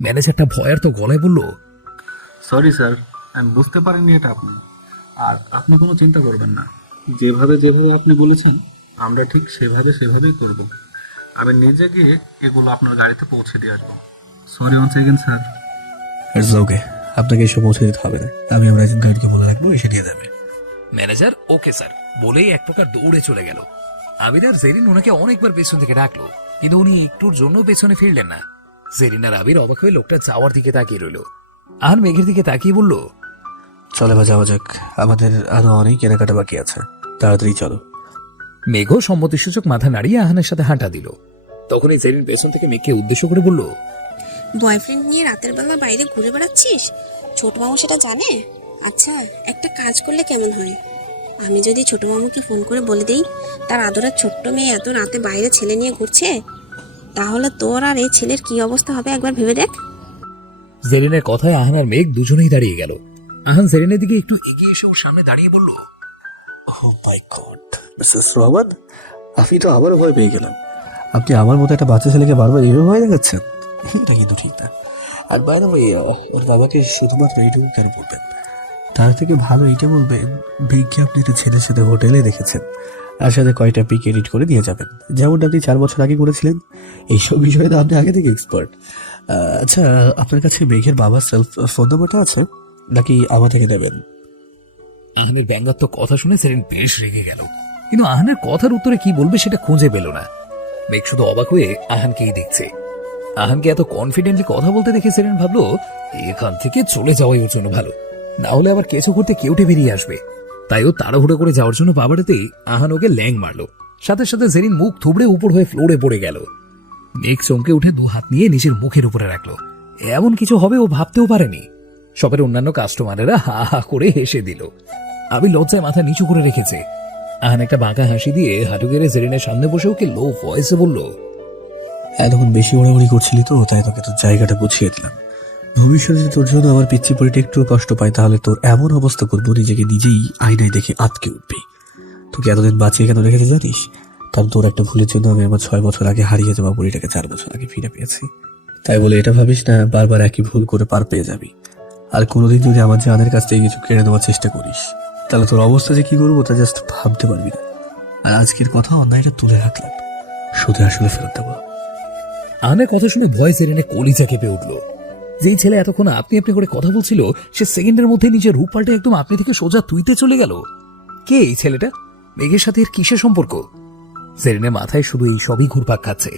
ম্যানেজারটা ভয়ার তো গলায় বলল, সরি স্যার, আমি বুঝতে পারিনি এটা আপনি। আর আপনি কোনো চিন্তা করবেন না, যেভাবে যেভাবে আপনি বলেছেন আমরা ঠিক সেভাবেই করব। আমি নিজে গিয়ে এগুলো আপনার গাড়িতে পৌঁছে দিয়ে আসবো। Sorry one second sir. It's okay, আপনাকে এসব পৌঁছে দিতে হবে না, আমি আমার এজেন্ট গাইডকে বলে রাখবো, এসে নিয়ে যাবে। ম্যানেজার ওকে স্যার বলেই এক প্রকার দৌড়ে চলে গেল। আবির আর জেরিন ওনাকে অনেকবার পেছন থেকে ডাকলো, কিন্তু উনি একটুর জন্য পেছনে ফিরলেন না। জেরিন আর আবির অবাক হয়ে লোকটা যাওয়ার দিকে তাকিয়ে রইল। আহান মেঘের দিকে তাকিয়ে বলল, চলে বা যাওয়া যাক, আমাদের আরো অনেক কেনাকাটা বাকি আছে, তাড়াতাড়ি চলো। মেঘও সম্মতিসূচক মাথা নাড়িয়ে আহানের সাথে হাঁটা দিল। তখনই জেরিন পেছন থেকে মেঘকে উদ্দেশ্য করে বলল, বয়ফ্রেন্ড নিয়ে রাতের বেলা বাইরে ঘুরে বেড়াচ্ছিস? ছোট মামু সেটা জানে? আচ্ছা, একটা কাজ করলে কেমন হয়? আমি যদি ছোট মামুকে ফোন করে বলে দিই তার আদরের ছোট্ট মেয়ে এত রাতে বাইরে ছেলে নিয়ে ঘুরছে, তাহলে তোর আর এই ছেলের কি অবস্থা হবে একবার ভেবে দেখ। জেরিনের কথায় আহান আর মেঘ দুজনেই দাঁড়িয়ে গেল। আহান জেরিনের দিকে একটু এগিয়ে এসে ওর সামনে দাঁড়িয়ে বলল, ও মাই গড, মিসেস রহমান, আমি তো আবারও ভয় পেয়ে গেলাম। আপনি আমার মতো একটা বাচ্চা ছেলেকে বারবার এইভাবে ভয় দেখাচ্ছেন, এটা কিন্তু ঠিক না। আর বাইরে ওর বাবাকে শুধুমাত্র এইটুকু কেন বলবেন? তার থেকে ভালো এইটা বলবেন, বিজ্ঞে আপনি একটা ছেলের সাথে হোটেলে দেখেছেন, আর সাথে কয়টা পিক এডিট করে নিয়ে যাবেন, যেমনটা আপনি 4 বছর আগে করেছিলেন। এইসব বিষয়ে তো আপনি আগে থেকে এক্সপার্ট। আচ্ছা, আপনার কাছে মেঘের বাবার সেলফ ফোন নাম্বারটা আছে নাকি আমার থেকে নেবেন? আহানের ব্যঙ্গাত্মক কথা শুনে জেরিন বেশ রেগে গেল, কিন্তু আহানের কথার উত্তরে কি বলবে সেটা খুঁজে পেল না। মেঘ শুধু অবাক হয়ে আহানকেই দেখছে। আহানকে এত কনফিডেন্টলি কথা বলতে দেখে জেরিন ভাবলো এখান থেকে চলে যাওয়াই ওর জন্য ভালো, না হলে আবার কেঁচো করতে কেউটে বেরিয়ে আসবে। তাই ও তাড়াহুড়ো করে যাওয়ার জন্য বাবাটাতেই আহান ওকে ল্যাং মারলো। সাথে সাথে জেরিন মুখ থুবড়ে উপর হয়ে ফ্লোরে পড়ে গেল। মেঘ চমকে উঠে 2 হাত নিয়ে নিজের মুখের উপরে রাখলো। এমন কিছু হবে ও ভাবতেও পারেনি। শপের অন্যান্য কাস্টমারেরা হা হা করে হেসে দিল। আমি লজ্জায় মাথা নিচু করে রেখেছে। আহান একটা বাঁকা হাসি দিয়ে হাঁটু গেড়ে জেরিনের সামনে বসে ওকে লো ভয়েসে বলল, এতক্ষণ বেশি ওড়াউড়ি করছিলি তো, তাই তোকে তোর জায়গাটা বুঝিয়ে দিলাম। ভবিষ্যতে যদি তোর জন্য আমার পিচ্ছি পরিটা একটু কষ্ট পায়, তাহলে তোর এমন অবস্থা করবো নিজেকে নিজেই আয়নায় দেখে আটকে উঠবি। তোকে এতদিন বাঁচিয়ে কেন রেখেছে জানিস? কারণ তোর একটা ভুলের জন্য আমি আমার 6 বছর আগে হারিয়ে যাওয়া পরিটাকে 4 বছর আগে ফিরে পেয়েছি। তাই বলে এটা ভাবিস না বারবার একই ভুল করে পার পেয়ে যাবি। আর কোনোদিন যদি আমার জানের কাছ থেকে কিছু কেড়ে নেওয়ার চেষ্টা করিস, তাহলে তোর অবস্থা যে কি করবো তা জাস্ট ভাবতে পারবি না। আর আজকের কথা অন্যায়টা তুলে রাখলাম, শুধু আসলে ফেরত দেবো। আহানের কথা শুনে ভয় জেরিনে কলিজা কেঁপে উঠল। যেই ছেলে এতক্ষণ আপনি আপনি করে কথা বলছিল, সে সেকেন্ডের মধ্যে নিজের রূপ পাল্টে একদম আপনি থেকে সোজা তুইতে চলে গেল। কে এই ছেলেটা? মেঘের সাথে এর কিসের সম্পর্ক? জেরিনের মাথায় শুধু এই সবই ঘুরপাক খাচ্ছে।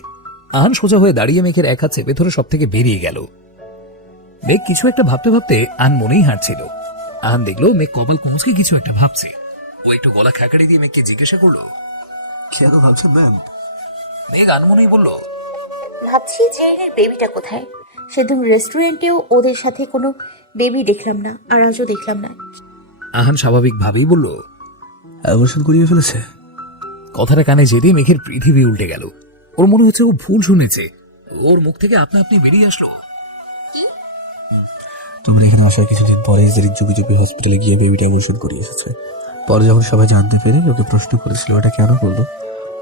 আহান সোজা হয়ে দাঁড়িয়ে মেঘের এক হাত চেপে ধরে সব থেকে বেরিয়ে গেল। মেঘ কিছু একটা ভাবতে ভাবতে আহান মনেই হাঁটছিল। আহান দেখলো মেঘ কপাল কুঁচকে কিছু একটা ভাবছে। ও একটু গলা খাকাড়ি দিয়ে মেঘকে জিজ্ঞাসা করলো, কেন ভাবছেন ম্যাম? মেঘ আনমনেই বলল, ভাবছি জেরিনের বেবিটা কোথায়? সেদিন রেস্টুরেন্টেও ওদের সাথে কোনো বেবি দেখলাম না, আর আজও দেখলাম না। আহান স্বাভাবিকভাবেই বলল, অ্যাবর্শন করিয়ে ফেলেছে। কথাটা কানে যেতেই মেঘের পৃথিবী উল্টে গেল। ওর মনে হচ্ছে ও ভুল শুনেছে। ওর মুখ থেকে আপনা আপনি বেরিয়ে আসলো, তোমরা এখানে আসার কিছুদিন পরে জেরিন চুপি চুপি হসপিটালে গিয়ে বেবিটা অ্যাবর্শন করিয়ে এসেছে। পরে যখন সবাই জানতে পেরে ওকে প্রশ্ন করেছিল এটা কেন করলো,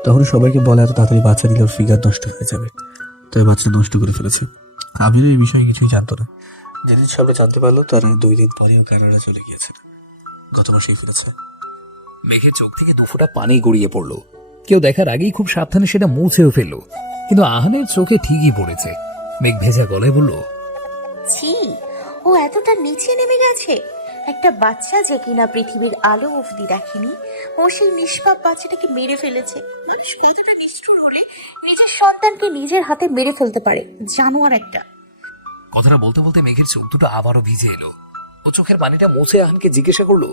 তখন সবাইকে বলে এত তাড়াতাড়ি বাচ্চা দিলে ওর ফিগার নষ্ট হয়ে যাবে, তাই বাচ্চাটা নষ্ট করে ফেলেছে। আমিরও এই বিষয়ে কিছুই জানতো না। যেদিন সবাই জানতে পারলো তার 2 দিন পরে ও কানাডা চলে গিয়েছে, গত মাসেই ফিরেছে। মেঘের চোখ থেকে 2 ফোঁটা পানি গড়িয়ে পড়লো। কেউ দেখার আগেই খুব সাবধানে সেটা মুছেও ফেললো, কিন্তু আহানের চোখে ঠিকই পড়েছে। মেঘ ভেজা গলায় বলল, ছি, ও এতটা নিচে নেমে গেছে। একটা বাচ্চা যে কিনা পৃথিবীর আলো অবধি দেখেনি, ও সেই নিষ্পাপ বাচ্চাটাকে মেরে ফেলেছে। মানুষ কতটা নিষ্ঠুর হলে নিজের সন্তানকে নিজের হাতে মেরে ফেলতে পারে, জানোয়ার একটা। কথাটা বলতে বলতে মেঘের চোখ দুটো আবারও ভিজে এলো। ও চোখের পানিটা মুছে আহানকে জিজ্ঞাসা করলো,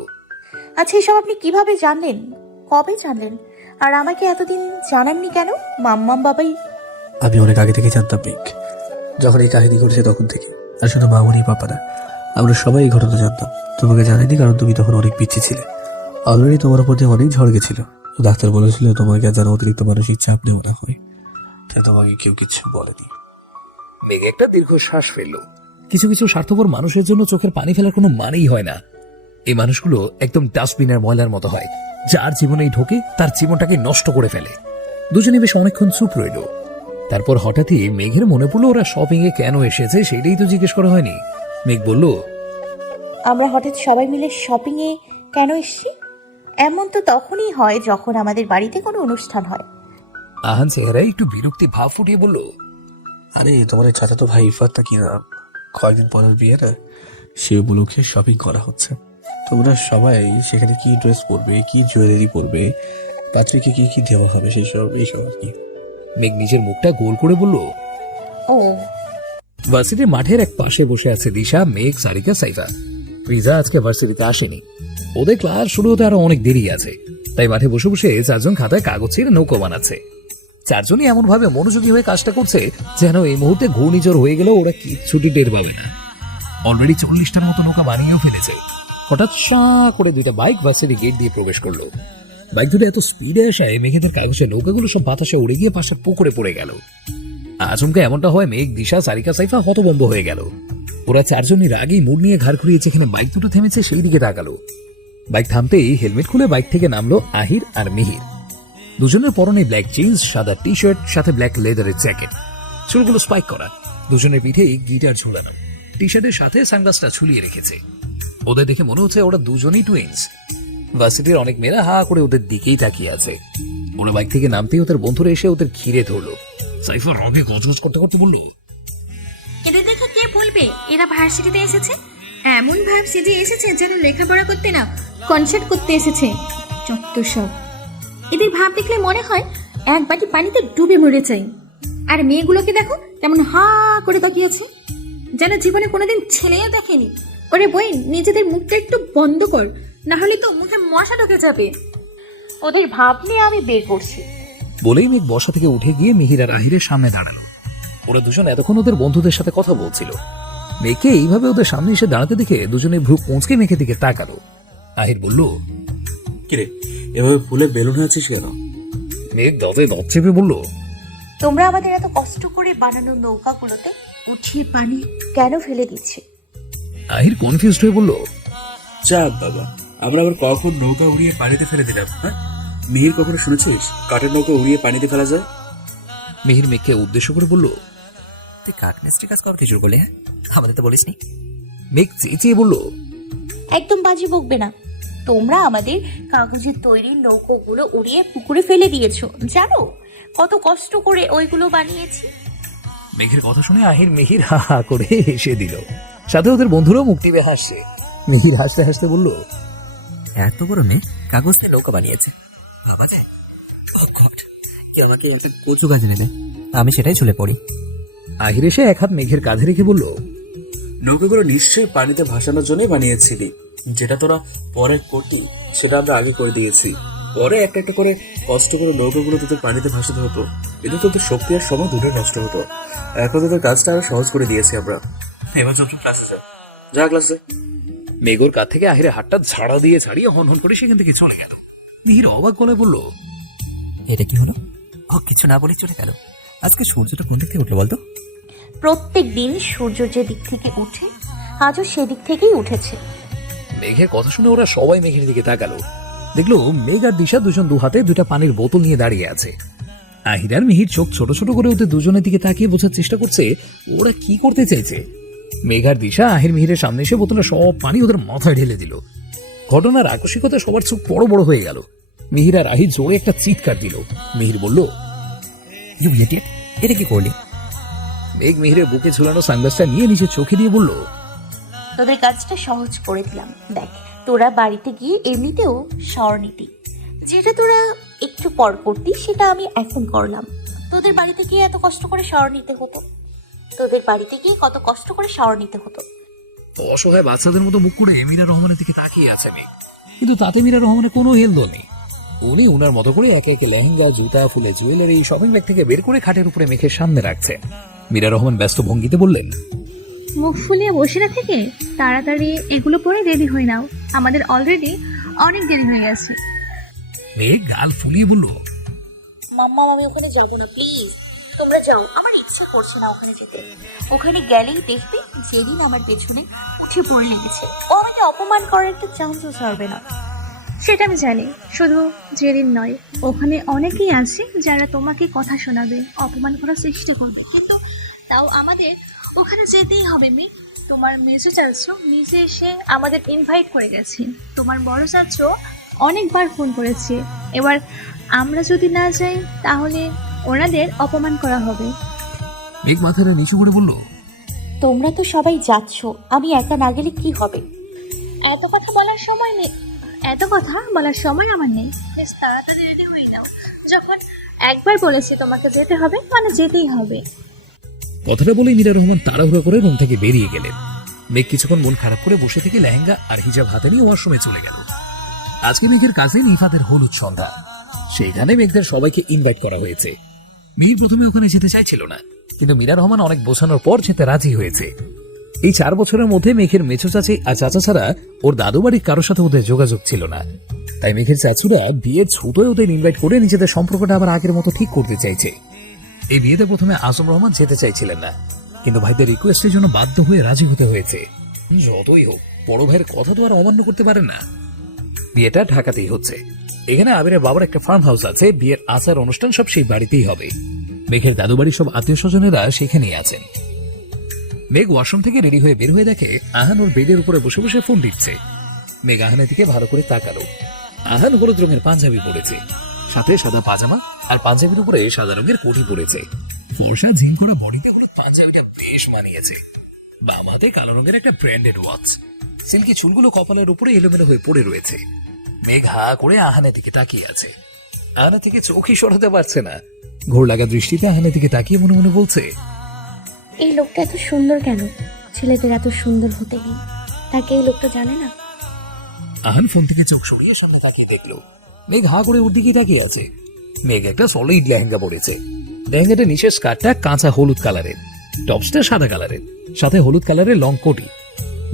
আচ্ছা, এসব আপনি কিভাবে জানলেন? কবে জানলেন? আর আমাকে এতদিন জানাননি কেন? মাম্মাম বাবাই। আমি অনেক আগে থেকে জানতাম মেঘ, যখন এই কাহিনী ঘটেছে তখন থেকে। আর শুধু মামুনি পাপারা, আমরা সবাই এই ঘটনা জানতাম। তোমাকে জানাইনি কারণ তুমি তখন অনেক পিছিয়ে ছিলে। অলরেডি তোমার উপর দিয়ে অনেক ঝড় গেছিল। ডাক্তার বলেছিল তোমাকে যেন অতিরিক্ত মানসিক চাপ নেওয়া না হয়, তাই তোমাকে কেউ কিছু বলেনি। মেঘ একটা দীর্ঘশ্বাস ফেললো। কিছু কিছু স্বার্থপর মানুষের জন্য চোখের পানি ফেলার কোনো মানেই হয় না। এই মানুষগুলো একদম ডাস্টবিনের ময়লার মতো হয়, যার জীবনেই ঢোকে তার জীবনটাকে নষ্ট করে ফেলে। দুজনে বেশ অনেকক্ষণ চুপ রইল। তারপর হঠাৎই মেঘের মনে পড়লো ওরা শপিং এ কেন এসেছে সেটাই তো জিজ্ঞেস করা হয়নি। মেঘ বলল, আমরা হঠাৎ সবাই মিলে শপিংয়ে কেন এসছি? এমন তো তখনই হয় যখন আমাদের বাড়িতে কোনো অনুষ্ঠান হয়। আহান চেহারায় একটু বিরক্তি ভাব ফুটিয়ে বলল, আরে তোমার চাচাতো ভাই ইফাতটা কি না কয়েকদিন পরের বিয়ে না, সে উপলক্ষে শপিং করা হচ্ছে। তোমরা সবাই সেখানে কি ড্রেস পরবে, কি জুয়েলারি পরবে, পাত্রীকে কি কি দেওয়া হবে এইসব আর কি। মেঘ নিজের মুখটা গোল করে বলল, ও ভার্সিটির মাঠের এক পাশে বসে আছে দিশা, মেঘ, সারিকা, সাইফা। রিজা আজকে ভার্সিটিতে আসেনি, ওদের ক্লাস শুরু হতে আরো অনেক দেরি আছে। তাই মাঠে বসে বসে চারজন খাতায় কাগজ ছিঁড়ে নৌকো বানাচ্ছে। চারজনই এমন ভাবে মনোযোগী হয়ে কাজটা করছে যেন এই মুহূর্তে ঘূর্ণিঝড় হয়ে গেল ওরা কিচ্ছুটি টের পাবে না। অলরেডি 40টার মতো নৌকা বানিয়েও ফেলেছে। হঠাৎ সাঁ করে দুইটা বাইক ভার্সিটি গেট দিয়ে প্রবেশ করলো। বাইক দুটো এত স্পিডে আসায় মেঘেদের কাগজের নৌকাগুলো সব বাতাসে উড়ে গিয়ে পাশের পুকুরে পড়ে গেল। আচমকা এমনটা হয় মেঘ, দিশা, সারিকা, সাইফা হতভম্ব হয়ে গেল। ওরা চারজনই রাগেই মুড নিয়ে ঘাড় ঘুরিয়ে যেখানে বাইক দুটো থেমেছে সেই দিকে তাকালো। বাইক থামতেই হেলমেট খুলে বাইক থেকে নামলো আহির আর মিহির। দুজনের পরনে ব্ল্যাক জিন্স, সাদা টি শার্ট, সাথে ব্ল্যাক লেদারের জ্যাকেট, চুলগুলো স্পাইক করা, দুজনের পিঠেই গিটার ঝুলানো, টি শার্টের সাথে সানগ্লাসটা ঝুলিয়ে রেখেছে। ওদের দেখে মনে হচ্ছে ওরা দুজনেই টুইন্স। ভার্সিটির অনেক মেয়েরা হা করে ওদের দিকেই তাকিয়ে আছে। ওরা বাইক থেকে নামতেই ওদের বন্ধুরা এসে ওদের ঘিরে ধরলো। সাইফা রগে গজগজ করতে করতে বলল, এদের দেখে কে বলবে এরা ভার্সিটিতে এসেছে? এমন ভাব সেজে এসেছে যেন লেখাপড়া করতে না, কনসার্ট করতে এসেছে। যত সব, এদের ভাব দেখলে মনে হয় এক বাটি পানিতে ডুবে মরে চাই। আর মেয়েগুলোকে দেখো কেমন হা করে তাকিয়েছে, যেন জীবনে কোনোদিন ছেলেও দেখেনি। ওরে বই, নিজেদের মুখটা একটু বন্ধ কর, না হলে তো মুখে মশা ঢুকে যাবে। ওদের ভাব নিয়ে আমি বের করছি। বলেই মেঘ বসা থেকে উঠে গিয়ে মিহির আর আহিরের সামনে দাঁড়ালো। ওরা দুজন এতক্ষণ ওদের বন্ধুদের সাথে কথা বলছিল। মেঘকে এইভাবে ওদের সামনে এসে দাঁড়াতে দেখে দুজনে ভ্রু কুঁচকে মেঘের দিকে তাকালো। আহির বলল, কিরে এভাবে ফুলে বেলুন আছিস কেন? মেঘ দাঁতে দাঁত চেপে বলল, তোমরা আমাদের এত কষ্ট করে বানানো নৌকাগুলোতে উঠিয়ে পানি কেন ফেলে দিচ্ছে? আহির কনফিউজড হয়ে বলল, চাপ বাবা, আমরা আবার কখন নৌকা উড়িয়ে পানিতে ফেলে দিলাম? হ্যাঁ, মিহির কখনো শুনেছিস কাঠের নৌকা উড়িয়ে পানিতে ফেলা যায়? মিহির মেঘকে উদ্দেশ্য করে বলল, তুই কাঠ মিস্ত্রি কাজ করতে শুরু করলি? হ্যাঁ, আমাদের তো বলিসনি। মেঘ চেঁচিয়ে বলল, একদম বাজে বকবে না। তোমরা আমাদের কাগজের তৈরি নৌকোগুলো উড়িয়ে পুকুরে ফেলে দিয়েছো। জানো কত কষ্ট করে ওইগুলো বানিয়েছি? মেঘের কথা শুনে আহির মিহির হা হা করে হেসে দিল। সাথে ওদের বন্ধুরাও মুখ টিপে হাসছে। মিহির হাসতে হাসতে বলল, এত বড় মেয়ে কাগজ দিয়ে নৌকা বানিয়েছে, বাবা যায়। কি আমাকে একটা কচু গাছ এনে দেয়, আমি সেটাই ঝুলে পড়ি। আহির এসে এক হাত মেঘের কাঁধে রেখে বলল, নৌকাগুলো নিশ্চয়ই পানিতে ভাসানোর জন্যই বানিয়েছিলি। যেটা তোরা পরে করতি সেটা আমরা আগে করে দিয়েছি। পরে একটা একটা করে কষ্ট করে নৌকাগুলো তোদের পানিতে ভাসাতে হতো, এতে তোদের শক্তি আর সময় দুটোই নষ্ট হতো। এখন তোদের কাজটা আরো সহজ করে দিয়েছি আমরা। এবার চল ক্লাসে যা ক্লাসে। মেঘর কাছ থেকে আহিরের হাতটা ঝাড়া দিয়ে ছাড়িয়ে হন হন করে সেখান থেকে চলে গেল। মিহির অবাক গলায় বলল, এটা কি হলো? ও কিছু না বলে চলে গেল। আজকে সূর্যটা কোন দিক থেকে উঠলো বলতো? প্রত্যেক দিন সূর্য যে দিক থেকে উঠে আজও সেদিক থেকেই উঠেছে। মেঘের কথা শুনে ওরা সবাই মেঘের দিকে তাকালো। দেখলো মেঘ আর দিশা দুজন দু হাতে দুটা পানির বোতল নিয়ে দাঁড়িয়ে আছে। আহির আর মিহির চোখ ছোট ছোট করে ওদের দুজনের দিকে তাকিয়ে বোঝার চেষ্টা করছে ওরা কি করতে চাইছে। মেঘ আর দিশা আহির মিহিরের সামনে এসে বোতলে সব পানি ওদের মাথায় ঢেলে দিল। ঘটনার আকস্মিকতা সবার চোখ বড় বড় হয়ে গেল। মিহির আর আহির জোরে একটা চিৎকার দিল। মিহির বলল, ইউ ইডিয়েট, এটা কি করলি? মেঘ মিহিরের বুকে ঝুলানো সানগ্লাসটা নিয়ে নিচে চোখে দিয়ে বলল, তোদের কাজটা সহজ করে দিলাম। দেখ, তোরা বাড়িতে গিয়ে এমনিতেও শাওয়ার নিতি, যেটা তোরা একটু পর করতি সেটা আমি এখন করলাম। তোদের বাড়িতে গিয়ে এত কষ্ট করে শাওয়ার নিতে হতো, তোদের বাড়িতে গিয়ে কত কষ্ট করে শাওয়ার নিতে হতো। অসহায় বাচ্চাদের মতো মুখ করে মীরা রহমানের দিকে তাকিয়ে আছে মেঘ, কিন্তু তাতে মীরা রহমানের কোনো হেলদোল নেই। উনি উনার মতো করে একে একে লেহেঙ্গা, জুতা, ফুলে জুয়েলারি শপিং ব্যাগ থেকে বের করে খাটের উপরে মেঘের সামনে রাখছে। মীরা রহমান ব্যস্ত ভঙ্গিতে বললেন, মুখ ফুলিয়ে বসে না থেকে তাড়াতাড়ি এগুলো পরে রেডি হয়ে নাও, আমাদের অলরেডি অনেক দেরি হয়ে গেছে। মেঘ গাল ফুলিয়ে বলল, মাম্মা আমি ওখানে যাব না, প্লিজ তোমরা যাও, আমার ইচ্ছা করছে না ওখানে যেতে। ওখানে গেলেই দেখবে যেদিন আমার পেছনে উঠে পড়ে লেগেছে, ও আমাকে অপমান করার একটা চান্সও ছাড়বে না। সেটা আমি জানি, শুধু জেরিন নয়, ওখানে অনেকেই আছে যারা তোমাকে কথা শোনাবে, অপমান করার চেষ্টা করবে, কিন্তু তাও আমাদের ওখানে যেতেই হবে। তোমার মেজো চাচু নিজে এসে আমাদের ইনভাইট করে গেছে, তোমার বড় চাচু অনেকবার ফোন করেছে। এবার আমরা যদি না যাই তাহলে ওনাদের অপমান করা হবে। মেঘ মাথাটা নিচু করে বলল, তোমরা তো সবাই যাচ্ছ, আমি একা না গেলে কি হবে? এত কথা বলার সময় আমার নেই। বেশ তাড়াতাড়ি রেডি হয়ে নাও, যখন একবার বলেছি তোমাকে যেতে হবে মানে যেতেই হবে। কথাটা বলেই মীরা রহমান তাড়াহুড়ো করে রুম থেকে বেরিয়ে গেলেন। মেঘ কিছুক্ষণ মন খারাপ করে বসে থেকে লেহেঙ্গা আর হিজাব হাতে নিয়ে ওয়াশরুমে চলে গেল। আজকে মেঘের কাছে ইফাতের হলুদ সন্ধ্যা, সেখানে মেঘদের সবাইকে ইনভাইট করা হয়েছে। মীর প্রথমে ওখানে যেতে চাইছিল না, কিন্তু মীরা রহমান অনেক বোঝানোর পর যেতে রাজি হয়েছে। এই 4 বছরের মধ্যে মেঘের মেছো চাচি আর চাচা ছাড়া ওর দাদু বাড়ির কারোর সাথে ওদের যোগাযোগ ছিল না। তাই মেঘের চাচুরা বিয়ের ছুতোয় ওদের ইনভাইট করে নিজেদের সম্পর্কটা আবার আগের মতো ঠিক করতে চাইছে। এই বিয়েতে প্রথমে আজম রহমান যেতে চাইছিলেন না, কিন্তু ভাইদের রিকোয়েস্টের জন্য বাধ্য হয়ে রাজি হতে হয়েছে। যতই হোক, বড় ভাইয়ের কথা তো আর অমান্য করতে পারেন না। বিয়েটা ঢাকাতেই হচ্ছে। এখানে আবিরের বাবার একটা ফার্ম হাউস আছে, বিয়ের আচার অনুষ্ঠান সব সেই বাড়িতেই হবে। মেঘের দাদু বাড়ির সব আত্মীয় স্বজনেরা সেখানেই আছেন। মেঘ ওয়াশরুম থেকে রেডি হয়ে বের হয়ে দেখে আহান ওর বেডের উপরে বসে বসে ফোন টিপছে। মেঘ আহানের দিকে ভালো করে তাকালো। আহান হলুদ রঙের পাঞ্জাবি পরেছে, সাথে সাদা পাজামা, আর পাঞ্জাবির উপরে সাদা রঙের কোটি পরেছে। ফর্সা জিম করা বডিতে হলুদ পাঞ্জাবিটা বেশ মানিয়েছে। বাম হাতে কালো রঙের একটা ব্র্যান্ডেড ওয়াচ। সিল্কি চুলগুলো কপালের উপরে এলোমেলো হয়ে পড়ে রয়েছে। মেঘ হা করে আহানের দিকে তাকিয়ে আছে। আহানের থেকে চোখই সরাতে পারছে না। ঘোর লাগা দৃষ্টিতে আহানের দিকে তাকিয়ে মনে মনে বলছে, এই লোকটা এত সুন্দর কেন? ছেলেদের এত সুন্দর হতে নেই, তাকে এই লোকটা জানে না? আহান ফোন থেকে চোখ সরিয়ে সামনে তাকিয়ে দেখলো মেঘ হা করে ওর দিকেই তাকিয়ে আছে। মেঘ একটা সলিড লেহেঙ্গা পরেছে। লেহেঙ্গাটা নিচের স্কার্টটা কাঁচা হলুদ কালারের, টপসটা সাদা কালারের, সাথে হলুদ কালারের লং কোটি।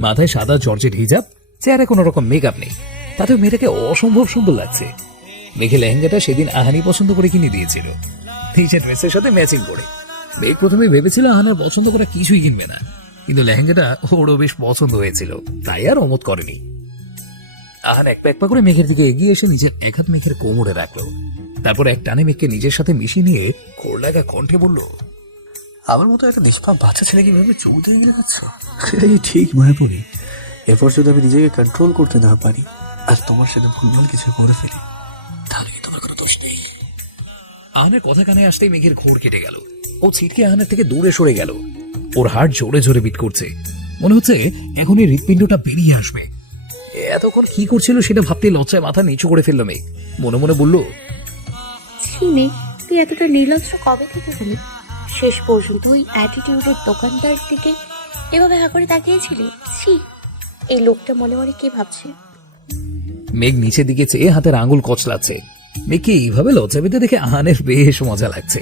মাথায় সাদা জর্জেট হিজাব, চেহারে কোনো রকম মেকআপ নেই, তাতেও মেয়েটাকে অসম্ভব সুন্দর লাগছে। মেঘে লেহেঙ্গাটা সেদিন আহানি পছন্দ করে কিনে দিয়েছিল, নিচের ড্রেসের সাথে ম্যাচিং করে। মেঘ প্রথমে ভেবেছিল আহানের পছন্দ করা কিছুই কিনবে না, কিন্তু লেহেঙ্গাটা ওরও বেশ পছন্দ হয়েছিল, তাই আর অমত করেনি। আহান এক পা করে মেঘের দিকে এগিয়ে এসে নিজের এক হাত মেঘের কোমরে রাখলো। তারপর এক টানে মেঘকে নিজের সাথে মিশিয়ে নিয়ে খোর লাগা কণ্ঠে বলল, আমার মতো একটা নিষ্পাপ বাচ্চা ছেলে কিভাবে চুল দিয়ে গেলে হচ্ছে? সেটাই ঠিক মায়াপুরি। এরপর যদি আমি নিজেকে কন্ট্রোল করতে না পারি আর তোমার সাথে ভুলভাল কিছু করে ফেলি, তাহলে কি তোমার কোনো দোষ নেই? আহানের কথা কানে আসতেই মেঘের ঘোর কেটে গেল। ও ছিটকে আহানের থেকে দূরে সরে গেল। ওর হার্ট জোরে জোরে বিট করছে, মনে হচ্ছে এখন এই হৃৎপিণ্ডটা বেরিয়ে আসবে। এতক্ষণ কি করছিল সেটা ভাবতে লজ্জায় মাথা নিচু করে ফেললো মেঘ। মনে মনে বলল, ছিনে তুই এতটা নির্লজ্জ কবে থেকে হলি? শেষ পর্যন্ত ওই অ্যাটিটিউডের দোকানদার দিকে এভাবে হা করে তাকিয়েছিলি? ছি, এই লোকটা মনে মনে কি ভাবছে? মেঘ নিচের দিকে চেয়ে হাতের আঙুল কচলাচ্ছে। মেঘকে এইভাবে লজ্জা পেতে দেখে আহানের বেশ মজা লাগছে।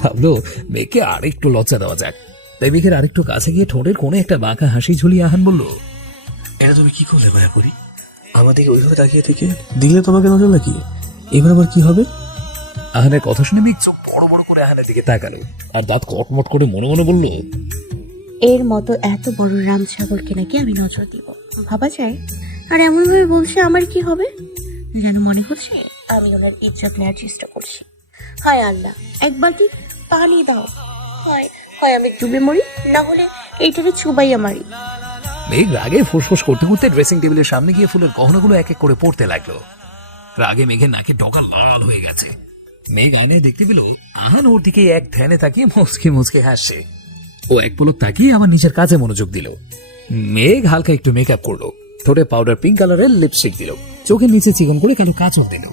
ভাবলো মেঘকে আরেকটু লজ্জা দেওয়া যাক। তাই মেঘের আরেকটু কাছে গিয়ে ঠোঁটের কোণে একটা বাঁকা হাসি ঝুলিয়ে আহান বলল, এটা তুমি কি করলে মায়াপুরি? আমাদেরকে ওইভাবে তাকিয়ে থেকে দিলে তোমাকে নজর লাগিয়ে, এবার আবার কি হবে? আহানের কথা শুনে মেঘ চোখ বড় বড় করে আহানের দিকে তাকালো আর দাঁত কটমট করে মনে মনে বলল, এর মতো এত বড় রাম ছাগলকে নাকি আমি নজর দিব? ভাবা যায়? আর এমনভাবে বলছে আমার কি হবে? যেন মনে হচ্ছে আমি ওনার ইজ্জত নেওয়ার চেষ্টা করছি। হায় আল্লাহ, এক বালতি পানি দাও। হয় হয় আমি ডুবে মরি, না হলে এইটাকে চুবাইয়া মারি। মেঘ রাগে ফুসফুস করতে করতে ড্রেসিং টেবিলের সামনে গিয়ে ফুলের গহনাগুলো এক এক করে পড়তে লাগলো। রাগে মেঘের নাকে ডগা লাল হয়ে গেছে। মেঘ আয়নায় দেখতে পেল আহান ওর দিকে এক ধ্যানে তাকিয়ে মুচকে মুচকে হাসছে। ও এক পলক তাকিয়ে আবার নিজের কাজে মনোযোগ দিল। মেঘ হালকা একটু মেকআপ করলো, ঠোঁটে পাউডার পিঙ্ক কালারের লিপস্টিক দিল, চোখের নিচে চিকন করে কালো কাজল দিল।